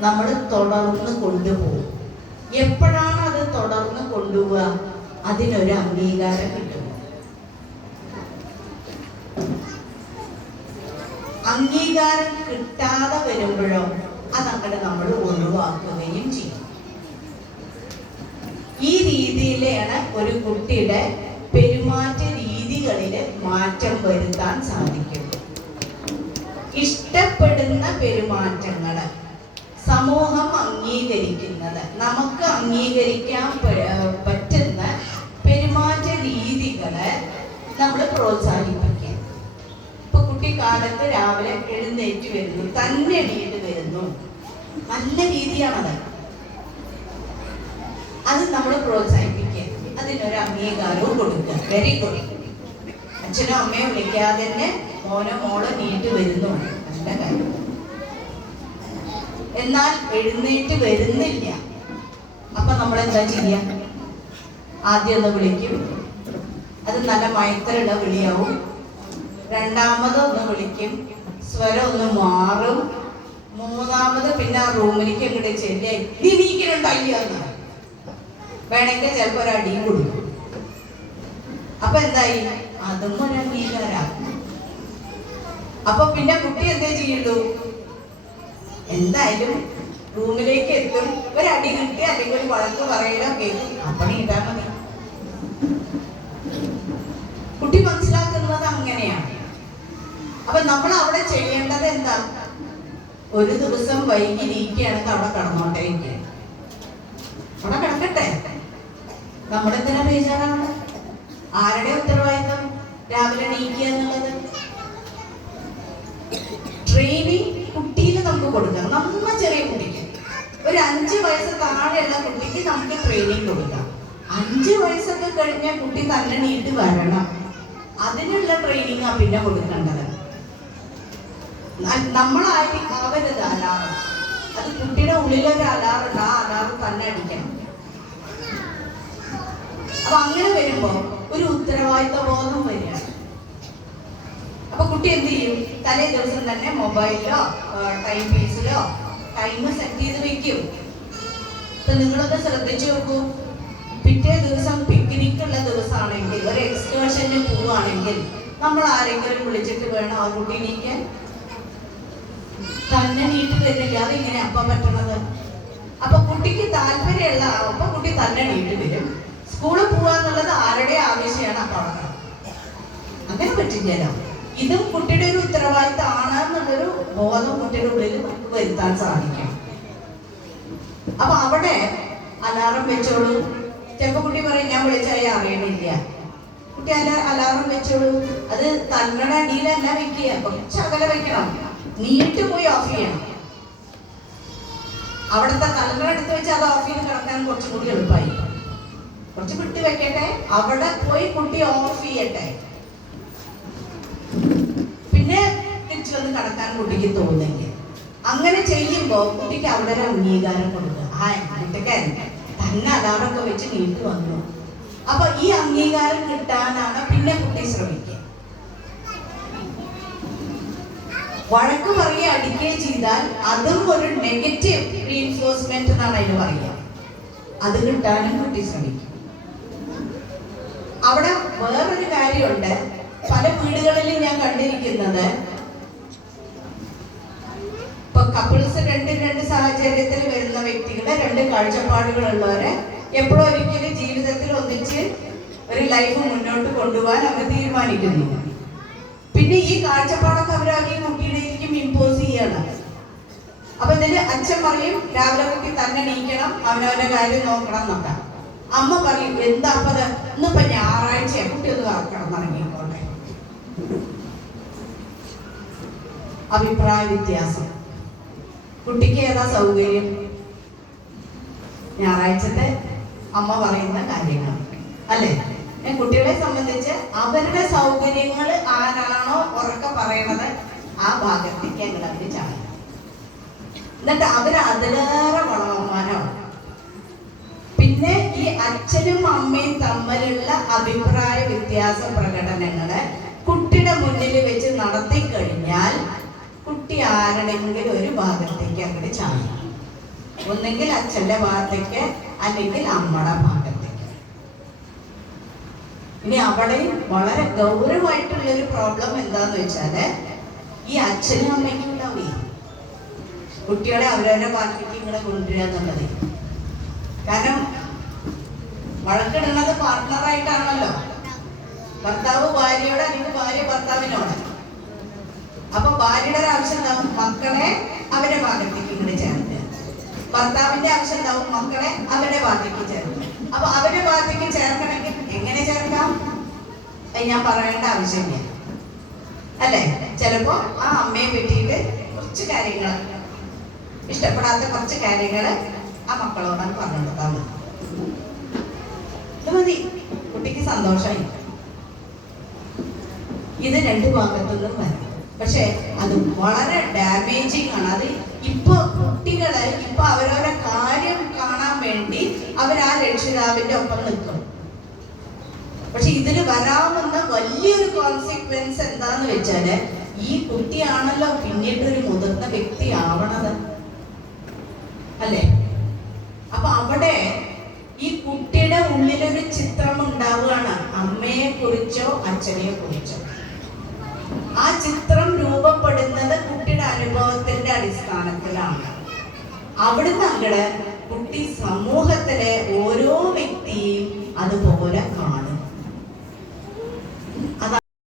നമ്മൾ തുടർന്ന് കൊണ്ടുപോകും. എപ്പോഴാണ് അത് തുടർന്ന് കൊണ്ടുപോവുക? അതിനൊരു അംഗീകാരം കിട്ടും. അംഗീകാരം കിട്ടാതെ വരുമ്പോഴോ അതങ്ങനെ നമ്മൾ ഒഴിവാക്കുകയും ചെയ്യും. ഈ രീതിയിലാണ് ഒരു കുട്ടിയുടെ പെരുമാറ്റ രീതികളിൽ മാറ്റം വരുത്താൻ സാധിക്കും. ഇഷ്ടപ്പെടുന്ന പെരുമാറ്റങ്ങൾ സമൂഹം അംഗീകരിക്കുന്നത്. നമുക്ക് അംഗീകരിക്കാൻ പറ്റുന്ന പെരുമാറ്റ രീതികളെ നമ്മൾ പ്രോത്സാഹിപ്പിക്കുക ഇപ്പൊ കുട്ടിക്കാലത്ത് രാവിലെ എഴുന്നേറ്റ് വരുന്നു തന്നെ വീട് വരുന്നു. നല്ല രീതിയാണത്. അത് നമ്മൾ പ്രോത്സാഹിപ്പിക്കുക അതിനൊരു അംഗീകാരവും കൊടുക്കുക. വെരി ഗുഡ് അച്ഛനും അമ്മയും വിളിക്കാതെ തന്നെ മോനോ മോളെ നീട്ട് വരുന്നു എന്നാൽ എഴുന്നേറ്റ് വരുന്നില്ല. അപ്പൊ നമ്മൾ എന്താ ചെയ്യാ? ആദ്യം ഒന്ന് വിളിക്കും. അത് നല്ല മയത്തരുടെ വിളിയാവും. രണ്ടാമത് ഒന്ന് വിളിക്കും. സ്വരം ഒന്ന് മാറും. മൂന്നാമത് പിന്നെ ആ റൂമിലേക്ക് അങ്ങോട്ട് ചെല്ലേ നീക്കലുണ്ടായില്ല വേണമെങ്കിൽ ചിലപ്പോ ഒരു അടിയും കൊടുക്കും. അപ്പൊ എന്തായി? അതും ഒരു അംഗീകാരാ. അപ്പൊ പിന്നെ കുട്ടി എന്താ ചെയ്യുള്ളൂ? എന്തായാലും റൂമിലേക്ക് എത്തും. ഒരടി കിട്ടി അല്ലെങ്കിൽ ഒരു വഴക്ക് പറയലോ കേൾക്കും അപ്പണി ഇതാ മതി. കുട്ടി മനസ്സിലാക്കുന്നത് അങ്ങനെയാണ് അപ്പൊ നമ്മൾ അവിടെ ചെയ്യേണ്ടത് എന്താ? ഒരു ദിവസം വൈകി നീക്കുകയാണെങ്കിൽ അവിടെ കടന്നോട്ടെ ഇരിക്കുക. അവിടെ കിടക്കട്ടെ. നമ്മളെന്തിനാ ബേജാറാണ്? ആരുടെ ഉത്തരവാദിത്തം രാവിലെ നീക്കുക എന്നുള്ളത് ട്രെയിനിങ് കുട്ടിയിൽ നമുക്ക് നമ്മ ചെറിയ കുട്ടിക്ക്. ഒരു അഞ്ച് വയസ്സ് താഴെയുള്ള കുട്ടിക്ക് നമുക്ക് ട്രെയിനിങ് കൊടുക്കാം. അഞ്ച് വയസ്സൊക്കെ കഴിഞ്ഞ കുട്ടി തന്നെ നീട്ട് വരണം. അതിനുള്ള ട്രെയിനിങ് ആ പിന്നെ കൊടുക്കേണ്ടത്. നമ്മളായിരിക്കും ആവരുത് അലാറ്. അത് കുട്ടിയുടെ ഉള്ളിലൊരു അലാറുണ്ട് ആ അലാറ് തന്നെ അടിക്കണം. അപ്പൊ അങ്ങനെ വരുമ്പോ ഒരു ഉത്തരവാദിത്ത ബോധം വരികയാണ്. അപ്പൊ കുട്ടി എന്ത് ചെയ്യും? തലേ ദിവസം തന്നെ മൊബൈലിലോ ടൈം പീസിലോ ടൈം സെറ്റ് ചെയ്ത് വെക്കും. അപ്പൊ നിങ്ങളൊക്കെ ശ്രദ്ധിച്ചു നോക്കൂ. പിറ്റേ ദിവസം പിക്നിക്കുള്ള ദിവസമാണെങ്കിൽ ഒരു എക്സ്കേർഷന് പോവുകയാണെങ്കിൽ നമ്മൾ ആരെങ്കിലും വിളിച്ചിട്ട് വേണം ആ കുട്ടി നീക്കാൻ തന്നെ നീട്ടി തരില്ല അതെങ്ങനെ അപ്പം പറ്റണത് അപ്പൊ കുട്ടിക്ക് താല്പര്യമുള്ള അപ്പൊ കുട്ടി തന്നെ നീട്ടി വരും. സ്കൂളിൽ പോവാന്നുള്ളത് ആരുടെ ആവശ്യമാണ്? അപ്പൊ അങ്ങനെ പറ്റില്ലല്ലോ. ഇതും കുട്ടിയുടെ ഒരു ഉത്തരവാദിത്തമാണ് എന്നുള്ളൊരു ബോധം കുട്ടിയുടെ ഉള്ളിൽ നമുക്ക് വരുത്താൻ സാധിക്കും. അപ്പൊ അവിടെ അലാറം വെച്ചോളൂ. ചിലപ്പോ കുട്ടി പറയും ഞാൻ വിളിച്ചാൽ അറിയണില്ല. കുട്ടി അല്ല അലാറം വെച്ചോളൂ. അത് തന്നെ അടിയിലല്ല വെക്കുക. കുറച്ച് അകലെ വെക്കണം. നീട്ട് പോയി ഓഫ് ചെയ്യണം. അവിടുത്തെ തലമുറ എടുത്ത് വെച്ച് അത് ഓഫ് ചെയ്ത് കിടക്കാൻ കുറച്ചും കൂടി എളുപ്പമായി കുറച്ച് വിട്ട് വെക്കട്ടെ. അവിടെ പോയി കുട്ടി ഓഫ് ചെയ്യട്ടെ പിന്നെ തിരിച്ചു വന്ന് കടക്കാൻ കുട്ടിക്ക് തോന്നെങ്കിൽ അങ്ങനെ ചെയ്യുമ്പോൾ കുട്ടിക്ക് അവിടെ ഒരു അംഗീകാരം കൊടുക്കുക. ആ കുട്ടിക്കാരൻ തന്നെ അലാറൊക്കെ വെച്ച് നീട്ടു വന്നു. അപ്പൊ ഈ അംഗീകാരം കിട്ടാനാണ് പിന്നെ കുട്ടി ശ്രമിക്കുക. വഴക്ക് പറയുക അടിക്കുകയും ചെയ്താൽ അതും ഒരു നെഗറ്റീവ് റീഇൻഫോഴ്സ്മെന്റ് എന്നാണ് അതിന് പറയുക. അത് കിട്ടാനും കുട്ടി ശ്രമിക്കും. അവിടെ വേറൊരു കാര്യമുണ്ട്. പല വീടുകളിലും ഞാൻ കണ്ടിരിക്കുന്നത് ഇപ്പൊ കപ്പിൾസ് രണ്ട് രണ്ട് സാഹചര്യത്തിൽ വരുന്ന വ്യക്തികളെ രണ്ട് കാഴ്ചപ്പാടുകൾ ഉള്ളവരെ എപ്പോഴും ഒരിക്കലും ജീവിതത്തിൽ ഒന്നിച്ച് ഒരു ലൈഫ് മുന്നോട്ട് കൊണ്ടുപോകാൻ അവർ തീരുമാനിക്കുന്നു. പിന്നെ ഈ കാഴ്ചപ്പാടൊക്കെ അവരാകെ കുട്ടിയിലേക്കും ഇമ്പോസ് ചെയ്യണം. അപ്പൊ ഇതിന് അച്ഛൻ പറയും രാവിലെ കുട്ടി തന്നെ നീക്കണം അവനവന്റെ കാര്യം നോക്കണം എന്നൊക്കെ. അമ്മ പറയും എന്താ അപ്പത് ഇന്നിപ്പോ ഞായറാഴ്ച കുട്ടി ഒന്ന് കറക്കണം ഇറങ്ങിക്കോട്ടെ അഭിപ്രായ വ്യത്യാസം. കുട്ടിക്ക് ഏതാ സൗകര്യം? ഞായറാഴ്ചത്തെ അമ്മ പറയുന്ന കാര്യങ്ങൾ. അല്ലേ? കുട്ടികളെ സംബന്ധിച്ച് അവരുടെ സൗകര്യങ്ങൾ ആരാണോ ഉറക്കെ പറയണത് ആ ഭാഗത്തേക്ക് ഞങ്ങൾ അവർ ചാടും. എന്നിട്ട് അവർ അതിലേറെ വളവന്മാരാണ് പിന്നെ ഈ അച്ഛനും അമ്മയും തമ്മിലുള്ള അഭിപ്രായ വ്യത്യാസ പ്രകടനങ്ങളെ കുട്ടിയുടെ മുന്നിൽ വെച്ച് നടത്തി കഴിഞ്ഞാൽ കുട്ടി ആരുടെങ്കിലും ഒരു ഭാഗത്തേക്ക് അങ്ങോട്ട് ചായ ഒന്നെങ്കിൽ അച്ഛന്റെ ഭാഗത്തേക്ക് അല്ലെങ്കിൽ അമ്മയുടെ ഭാഗത്തേക്ക്. ഇനി അവിടെ വളരെ ഗൗരവമായിട്ടുള്ള ഒരു പ്രോബ്ലം എന്താന്ന് വെച്ചാൽ ഈ അച്ഛനും അമ്മയ്ക്കും ഉണ്ടാവേ കുട്ടികളെ അവരവരുടെ ഭാഗത്തേക്ക് ഇങ്ങനെ കൊണ്ടുവരിക എന്നുള്ളത്. കാരണം വഴക്കിടുന്നത് പാർട്ട്ണറായിട്ടാണല്ലോ ഭർത്താവ് ഭാര്യയോട് അല്ലെങ്കിൽ ഭാര്യ ഭർത്താവിനോട്. ഭാര്യയുടെ ആവശ്യം എന്താവും? മക്കളെ അവരുടെ ഭാഗത്തേക്ക് ഇങ്ങോട്ട് ചേർക്കുക ഭർത്താവിന്റെ ആവശ്യം എന്താവും? മക്കളെ അവരുടെ ഭാഗത്തേക്ക് ചേർക്കുക അപ്പൊ അവരുടെ ഭാഗത്തേക്ക് ചേർക്കണമെങ്കിൽ എങ്ങനെ ചേർക്കാം? ഞാൻ പറയേണ്ട ആവശ്യമില്ല. അല്ലേ? ചിലപ്പോ ആ അമ്മയെ പറ്റിയിട്ട് കുറച്ച് കാര്യങ്ങൾ ഇഷ്ടപ്പെടാത്ത കുറച്ച് കാര്യങ്ങൾ ആ മക്കളോടാണ് പറഞ്ഞു കൊടുത്താൽ മതി മതി. കുട്ടിക്ക് സന്തോഷമായി. ഇത് രണ്ട് ഭാഗത്തുനിന്നും വരാം. പക്ഷെ അത് വളരെ ഡാമേജിങ് ആണ്. അത് ഇപ്പൊ കുട്ടികൾ ഇപ്പൊ അവരവരെ കാര്യം കാണാൻ വേണ്ടി അവർ ആ രക്ഷിതാവിന്റെ ഒപ്പം നിൽക്കും. പക്ഷെ ഇതിന് വരാവുന്ന വലിയൊരു കോൺസിക്വൻസ് എന്താന്ന് വെച്ചാൽ ഈ കുട്ടിയാണല്ലോ പിന്നീട് ഒരു മുതിർന്ന വ്യക്തി ആവണത് അല്ലേ? അപ്പൊ അവിടെ ഈ കുട്ടിയുടെ ഉള്ളിലൊരു ചിത്രം ഉണ്ടാവുകയാണ് അമ്മയെ കുറിച്ചോ അച്ഛനെ കുറിച്ചോ ആ ചിത്രം അവിടുന്ന് അങ്ങട് കുട്ടി സമൂഹത്തിലെ ഓരോ വ്യക്തിയും അതുപോലെ കാണും.